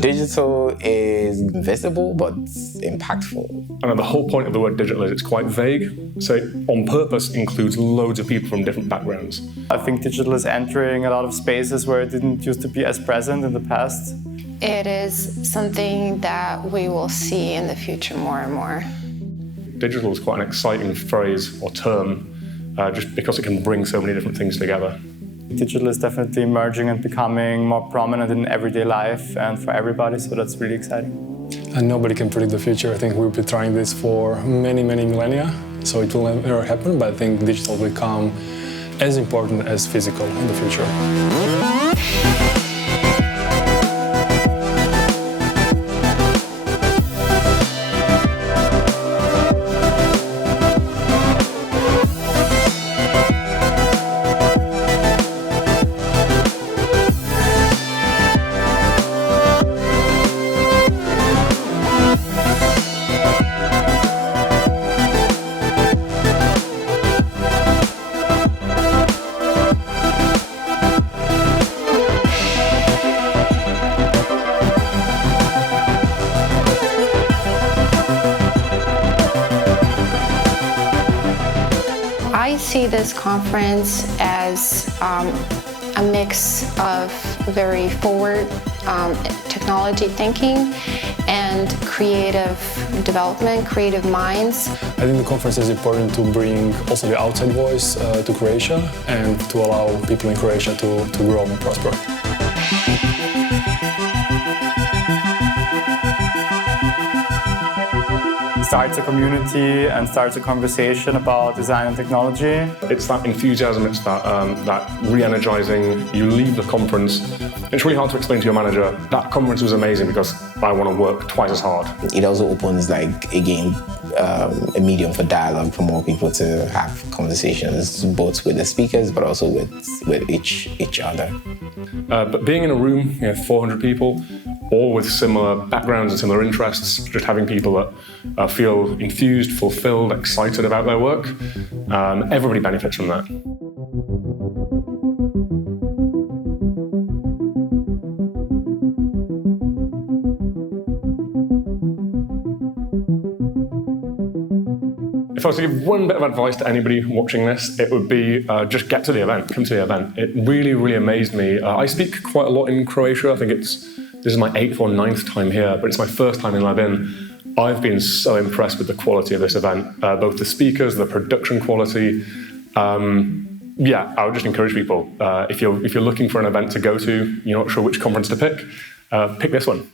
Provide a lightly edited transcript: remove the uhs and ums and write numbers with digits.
Digital is invisible, but impactful. And the whole point of the word digital is it's quite vague, so it on purpose includes loads of people from different backgrounds. I think digital is entering a lot of spaces where it didn't used to be as present in the past. It is something that we will see in the future more and more. Digital is quite an exciting phrase or term, just because it can bring so many different things together. Digital is definitely emerging and becoming more prominent in everyday life and for everybody, so that's really exciting. And nobody can predict the future. I think we'll be trying this for many, many millennia, so it will never happen, but I think digital will become as important as physical in the future. I see this conference as a mix of very forward technology thinking and creative development, creative minds. I think the conference is important to bring also the outside voice to Croatia and to allow people in Croatia to grow and prosper. Starts a community and starts a conversation about design and technology. It's that enthusiasm, it's that re-energizing. You leave the conference, it's really hard to explain to your manager, that conference was amazing because I want to work twice as hard. It also opens, again, a medium for dialogue for more people to have conversations, both with the speakers, but also with each other. But being in a room, 400 people, all with similar backgrounds and similar interests, just having people that feel enthused, fulfilled, excited about their work, everybody benefits from that. If I was to give one bit of advice to anybody watching this, it would be just get to the event, come to the event. It really, really amazed me. I speak quite a lot in Croatia. I think this is my 8th or 9th time here, but it's my first time in Labin. I've been so impressed with the quality of this event, both the speakers, the production quality. Yeah, I would just encourage people, if you're looking for an event to go to, you're not sure which conference to pick this one.